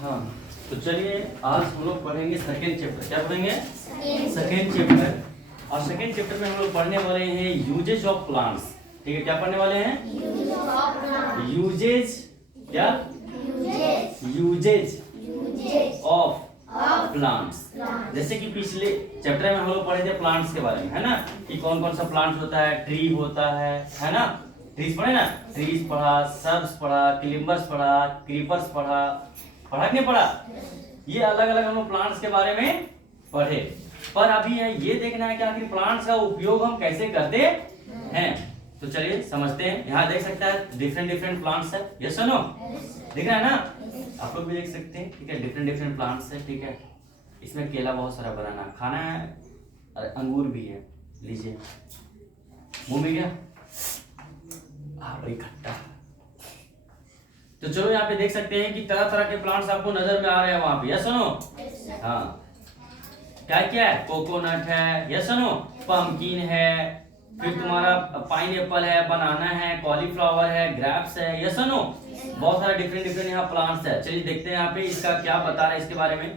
हाँ, तो चलिए आज हम लोग पढ़ेंगे सेकेंड चैप्टर। क्या पढ़ेंगे? Second chapter. और सेकेंड चैप्टर में हम लोग पढ़ने वाले हैं यूजेज ऑफ प्लांट्स। ठीक है, क्या पढ़ने वाले हैं? यूजेज। क्या? Uses of plants. जैसे कि पिछले चैप्टर में हम लोग पढ़े थे प्लांट्स के बारे में, है ना, कि कौन कौन सा प्लांट्स होता है। ट्री होता है ना, ट्रीज पढ़े ना, ट्रीज पढ़ा, सर्ब्स पढ़ा, क्लिम्बर्स पढ़ा, क्रीपर्स पढ़ा, पढ़ा कि नहीं पढ़ा? ये अलग अलग हम लोग प्लांट्स के बारे में पढ़े। पर अभी ये देखना है कि आखिर प्लांट्स का उपयोग हम कैसे करते हैं। तो चलिए समझते हैं। यहाँ देख सकता है डिफरेंट डिफरेंट प्लांट्स है। यस और नो? दिख रहा है ना? आप लोग भी देख सकते हैं। ठीक है, डिफरेंट डिफरेंट प्लांट्स है। ठीक है, इसमें केला बहुत सारा बनाना खाना है, अंगूर भी है। लीजिए, मुंह में गया, बड़ी खट्टा। तो चलो यहाँ पे देख सकते हैं कि तरह तरह के प्लांट्स आपको नजर में आ रहे हैं वहां पे। यस सुनो? हाँ, क्या क्या है? कोकोनट है, यस सुनो, पम्पकिन है, फिर तुम्हारा पाइनएप्पल है, बनाना है, कॉलीफ्लावर है, ग्रेप्स है। यस सुनो, बहुत सारे डिफरेंट डिफरेंट यहाँ प्लांट्स है। चलिए देखते हैं यहाँ पे इसका क्या बता रहे हैं इसके बारे में।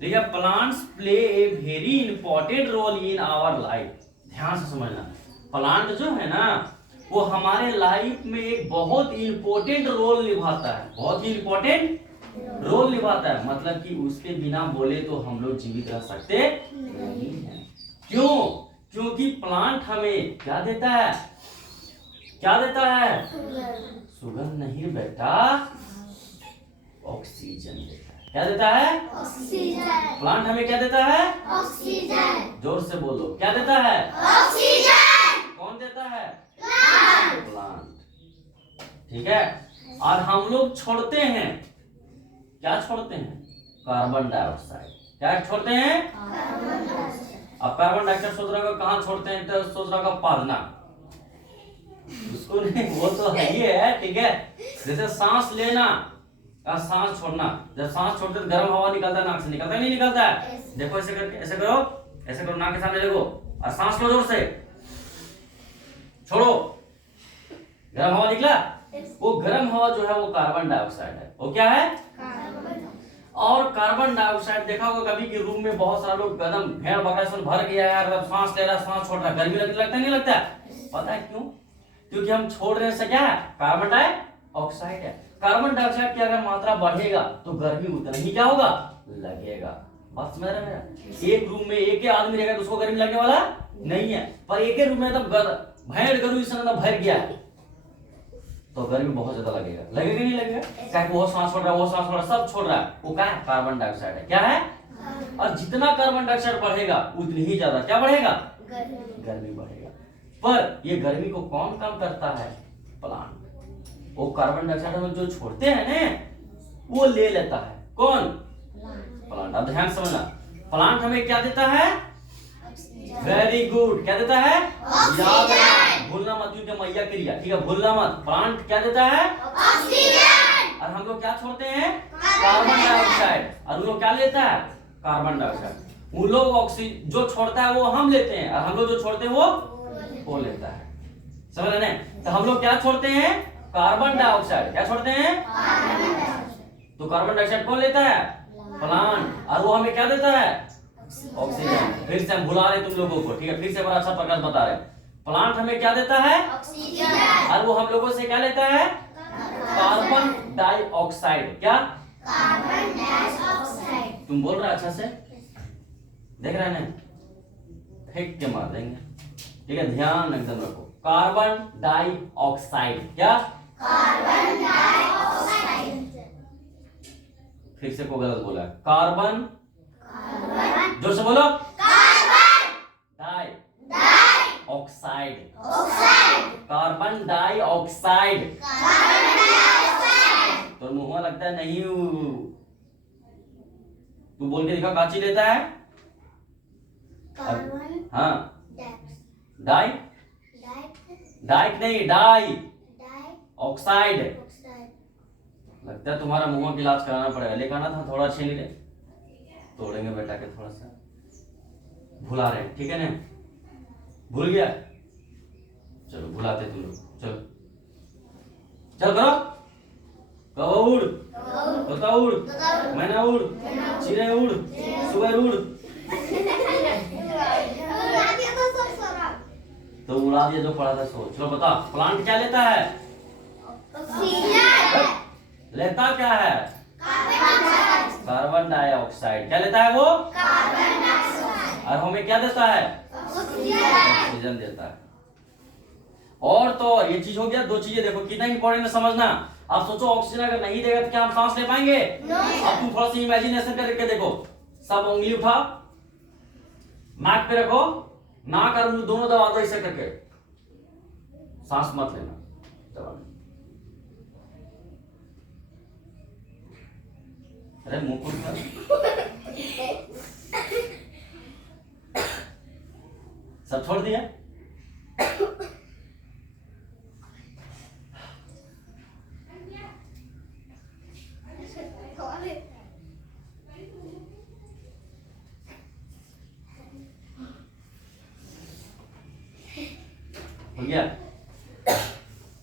देखिए, plants play a very important role in our life. ध्यान से समझना, प्लांट जो है ना वो हमारे लाइफ में एक बहुत ही इंपॉर्टेंट रोल निभाता है। बहुत ही इंपॉर्टेंट रोल निभाता है, मतलब कि उसके बिना बोले तो हम लोग जीवित रह सकते नहीं हैं। क्यों? क्योंकि प्लांट हमें क्या देता है? क्या देता है? सुगंध नहीं बेटा, ऑक्सीजन देता है। क्या देता है? ऑक्सीजन। प्लांट हमें क्या देता है? ऑक्सीजन। जोर से बोलो, क्या देता है? ऑक्सीजन। कौन देता है? प्लांट। ठीक है, और हम लोग छोड़ते हैं, क्या छोड़ते हैं? Carbon dioxide. क्या छोड़ते हैं? अब कार्बन डाइऑक्साइड सोच रहा होगा कहाँ छोड़ते हैं, तो सोच रहा होगा पढ़ना, उसको नहीं, वो तो है ही है। ठीक है, जैसे सांस लेना और सांस छोड़ना। जब सांस छोड़ते तो गर्म हवा निकलता है नाक से, निकलता है नहीं निकलता है? देखो ऐसे करके, ऐसे करो, ऐसे करो, नाक के सामने देखो और सांस लो जोर से, छोड़ो, गर्म हवा निकला। वो गर्म हवा जो है वो कार्बन डाइऑक्साइड है। वो क्या है? और कार्बन डाइऑक्साइड देखा होगा कभी कि रूम में बहुत सारे लोग एकदम भेड़ बकरा से भर गया है, मतलब सांस ले रहा, सांस छोड़ रहा, गर्मी लगता नहीं लगता? पता है क्यों? क्योंकि हम छोड़ रहे हैं क्या है? कार्बन डाइऑक्साइड है। कार्बन डाइऑक्साइड की अगर मात्रा बढ़ेगा तो गर्मी उतना ही क्या होगा? लगेगा। बात समझ रहे हैं? एक रूम में एक ही आदमी रहेगा तो उसको गर्मी लगने वाला नहीं है, पर एक ही रूम में एकदम भेड़ गरु इस तरह भर गया है तो गर्मी बहुत ज्यादा लगेगा। लगेगा नहीं लगेगा? क्या वो सांस छोड़ रहा है, वो सांस छोड़ रहा है, सब छोड़ रहा है, वो क्या है? कार्बन डाइऑक्साइड है। क्या है? और जितना कार्बन डाइऑक्साइड बढ़ेगा उतनी ही ज्यादा क्या बढ़ेगा? गर्मी बढ़ेगा। पर ये गर्मी को कौन कम करता है? प्लांट। वो कार्बन डाइऑक्साइड हम जो छोड़ते हैं ना वो ले लेता है। कौन? प्लांट। अब ध्यान समझना, प्लांट हमें क्या देता है? Very good. क्या देता है? याद रखना, भूलना मत, क्योंकि मैया क्रिया। ठीक है, भूलना मत। प्लांट क्या देता है? ऑक्सीजन। और हम लोग क्या छोड़ते हैं? Carbon dioxide. और वो लोग क्या लेता है? Carbon dioxide. वो लोग ऑक्सीजन जो छोड़ता है वो हम लेते हैं, और हम लोग जो छोड़ते हैं वो लेता है। समझ रहे हैं? तो हम लोग क्या छोड़ते हैं? Carbon dioxide. क्या छोड़ते हैं? तो कार्बन डाइऑक्साइड कौन लेता है? प्लांट। और वो हमें क्या देता है? ऑक्सीजन। फिर से हम भुला रहे तुम लोगों को। ठीक है, फिर से बड़ा अच्छा प्रकार बता रहे। प्लांट हमें क्या देता है? ऑक्सीजन। और वो हम लोगों से क्या लेता है? Carbon dioxide. क्या? Carbon dioxide. तुम बोल रहे अच्छा से? देख रहे हैं? फेंक के मार देंगे। ठीक है, ध्यान एकदम रखो। Carbon dioxide. क्या? Carbon dioxide. फिर से को गलत बोला। कार्बन, जोर से बोलो, कार्बन डाइऑक्साइड। Carbon dioxide. तो मुंह लगता है नहीं, तू बोल के दिखा, काची लेता है? कार्बन। हाँ, डाई डाइट नहीं, डाई ऑक्साइड। लगता है तुम्हारा मुंह का इलाज कराना पड़ेगा। लेकर आना था थोड़ा, छीन ले, तोड़ेंगे बेटा के थोड़ा सा। भुला रहे हैं, ठीक है ना? भूल गया? चलो भुलाते तुम लोग। चलो चल करो, कबूड़। तोता उड़, मैना उड़, चिड़ै उड़, सुअर उड़। तो उड़ा दिया जो पढ़ा था सो। चलो बता, प्लांट क्या लेता है? लेता क्या है? Carbon dioxide. क्या लेता है वो? और हमें क्या देता है? ऑक्सीजन देता है। और तो ये चीज हो गया। दो चीजें देखो कितना इंपॉर्टेंट है समझना। आप सोचो ऑक्सीजन अगर नहीं देगा तो क्या हम सांस ले पाएंगे? अब तुम थोड़ा सा इमेजिनेशन करके देखो। सब उंगली उठा, नाक पे रखो, नाक और मुंह दोनों दबा दो ऐसे करके। सांस मत लेना, दबा। अरे मुंह खोल। सब छोड़ दिया? हो गया?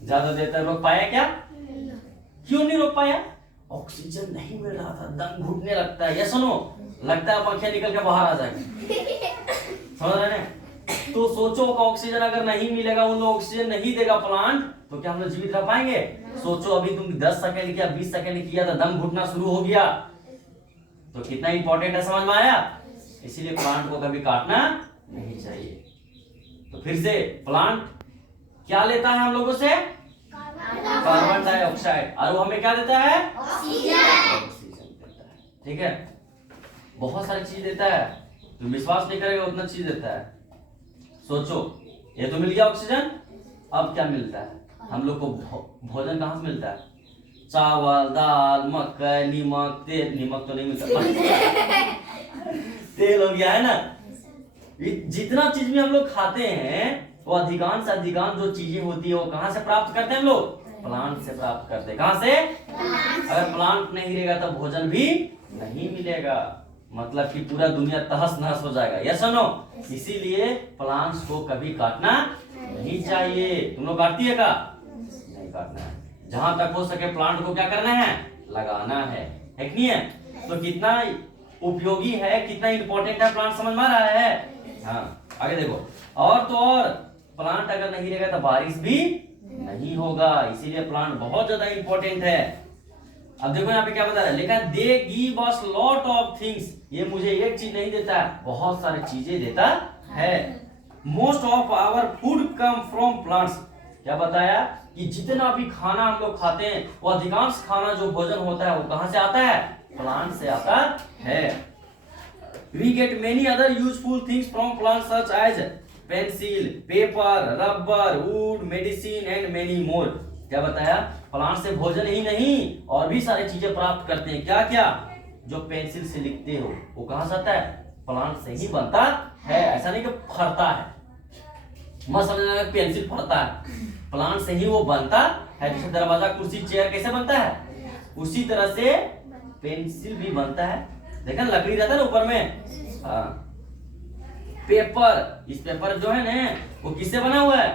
ज्यादा देर तक रोक पाया क्या? क्यों नहीं रोक पाया? ऑक्सीजन नहीं मिल रहा था, दम घुटने लगता है। ये सुनो, लगता है पंखे निकल के बाहर आ जाएंगे। समझ रहे हैं? तो सोचो कि ऑक्सीजन अगर नहीं मिलेगा, उन लोग ऑक्सीजन नहीं देगा प्लांट, तो क्या हम लोग जीवित रह पाएंगे? सोचो अभी तुम 10 सेकंड किया, 20 सेकंड किया तो दम घुटना शुरू हो गया। तो कितना इंपॉर्टेंट है, समझ में आया? इसीलिए प्लांट को कभी काटना नहीं चाहिए। तो फिर से, प्लांट क्या लेता है हम लोगों से? Carbon dioxide. और वो हमें क्या देता है? ऑक्सीजन देता है। ठीक है? बहुत सारी चीज देता है, तुम विश्वास नहीं करेगा उतना चीज देता है। सोचो, ये तो मिल गया ऑक्सीजन। अब क्या मिलता है हम लोग को? भोजन कहाँ से मिलता है? चावल, दाल, मक्का, नमक, तेल। नमक तो नहीं मिलता, तेल हो गया है ना। जितना चीज भी हम लोग खाते हैं वो अधिकांश जो चीजें होती है वो कहाँ से प्राप्त करते हैं हम लोग? प्लांट से प्राप्त करते हैं। कहाँ से? अगर प्लांट नहीं रहेगा तो भोजन भी नहीं मिलेगा, मतलब कि पूरा दुनिया तहस नहस हो जाएगा। यस और नो? इसीलिए प्लांट्स को कभी काटना नहीं चाहिए। तुम लोग काटती है का? नहीं काटना है। जहां तक हो सके प्लांट को क्या करना है? लगाना है कि नहीं है? तो कितना उपयोगी है, कितना इंपॉर्टेंट है प्लांट, समझ में आ रहा है? हाँ, आगे देखो। और तो और प्लांट अगर नहीं रहेगा तो बारिश भी नहीं होगा, इसीलिए प्लांट बहुत ज्यादा इंपॉर्टेंट है। अब देखो यहाँ पे क्या बता रहा है, लिखा है they give us lot of things. ये मुझे एक चीज नहीं देता है, बहुत सारी चीजें देता है। Most of our food come from plants. क्या बताया कि जितना भी खाना हम लोग खाते हैं वो अधिकांश खाना जो भोजन होता है वो कहां से आता है? प्लांट से आता है। We get many other useful things from plants such as pencil, paper, rubber, wood, medicine and many more। क्या बताया? प्लांट से भोजन ही नहीं और भी सारी चीजें प्राप्त करते हैं। क्या क्या? जो पेंसिल से लिखते हो वो कहां से आता है? प्लांट से ही बनता है। ऐसा नहीं कि फरता है, मत समझना पेंसिल फरता है, प्लांट से ही वो बनता है। जैसे दरवाजा, कुर्सी, चेयर कैसे बनता है, उसी तरह से पेंसिल भी बनता है। देखा लकड़ी रहता है ना ऊपर में। हाँ, पेपर, इस पेपर जो है ना वो किससे बना हुआ है?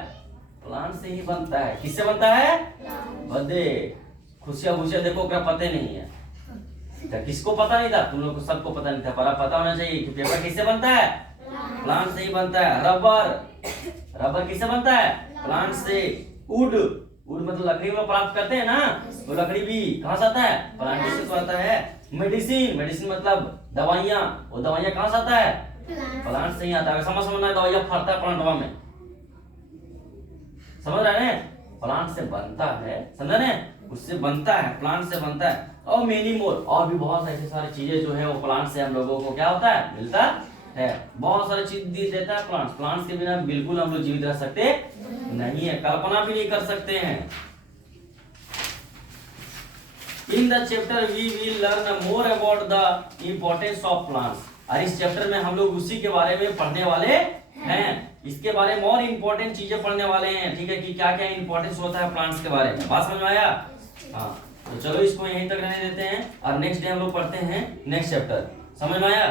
प्लांट से ही बनता है। किससे बनता है? बदे खुशियां खुशियां देखो क्या पता नहीं है क्या? किसको पता नहीं था? तुम लोग को सबको पता नहीं था, पर पता होना चाहिए कि पेपर किससे बनता है? प्लांट से ही बनता है। रबर, रबर किससे बनता है? प्लांट से। वुड, वुड मतलब लकड़ी में प्राप्त करते हैं ना, तो लकड़ी भी कहां से आता है? प्लांट से तो आता है। मेडिसिन, मेडिसिन मतलब दवाइयां, वो दवाइयां कहां से आता है? प्लांट से ही आता है। समझना है, दवाइयां फरता है प्लांटवा में, समझ रहे हैं? प्लांट से बनता है, समझ रहे? उससे बनता है, प्लांट से बनता है। और मेनी मोर, और भी बहुत ऐसी सारी चीजें जो है वो प्लांट से हम लोगों को क्या होता है? मिलता है। बहुत सारी चीज देता है प्लांट। प्लांट्स के बिना बिल्कुल हम लोग जीवित रह सकते नहीं है, कल्पना भी नहीं कर सकते हैं। In the chapter we will learn more about the importance of plants। और इस चैप्टर में हम लोग उसी के बारे में पढ़ने वाले हैं। इसके बारे में और इम्पोर्टेंट चीजें पढ़ने वाले हैं, ठीक है, कि क्या क्या इंपॉर्टेंस होता है प्लांट्स के बारे में। बात समझ में आया? हाँ, तो चलो इसको यहीं तक रहने देते हैं और नेक्स्ट डे हम लोग पढ़ते हैं नेक्स्ट चैप्टर। समझ में आया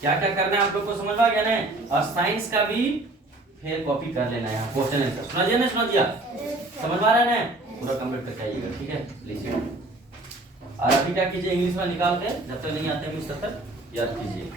क्या क्या करना है आप लोग को? समझ में आ गया ना? और साइंस का भी फिर कॉपी कर लेना है, क्वेश्चन आंसर सुना दिया ना? सुना दिया? समझ में आ रहा है ना? पूरा कंप्लीट करके आइएगा, ठीक है? लीजिए। और अभी क्या कीजिए, इंग्लिश में निकाल के जब तक नहीं आते मिस तब तक याद कीजिए।